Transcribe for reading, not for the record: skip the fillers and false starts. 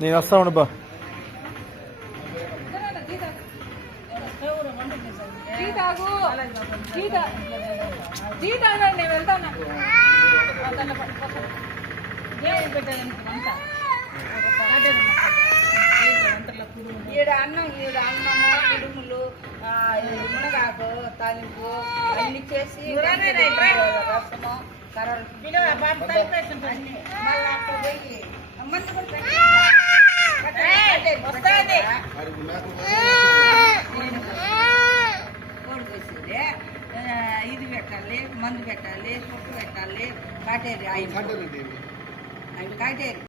నేను వస్తా ఉండు బా. నేను వెళ్తాను. ఈడ అన్నము కుడుములు మునగాకు తాలింపు అన్ని చేసి రసము కర్రలు మందు కోడి పోసేది ఇది పెట్టాలి, మందు పెట్టాలి, పుట్టు పెట్టాలి, కాటేరి ఆయన కాటేరి.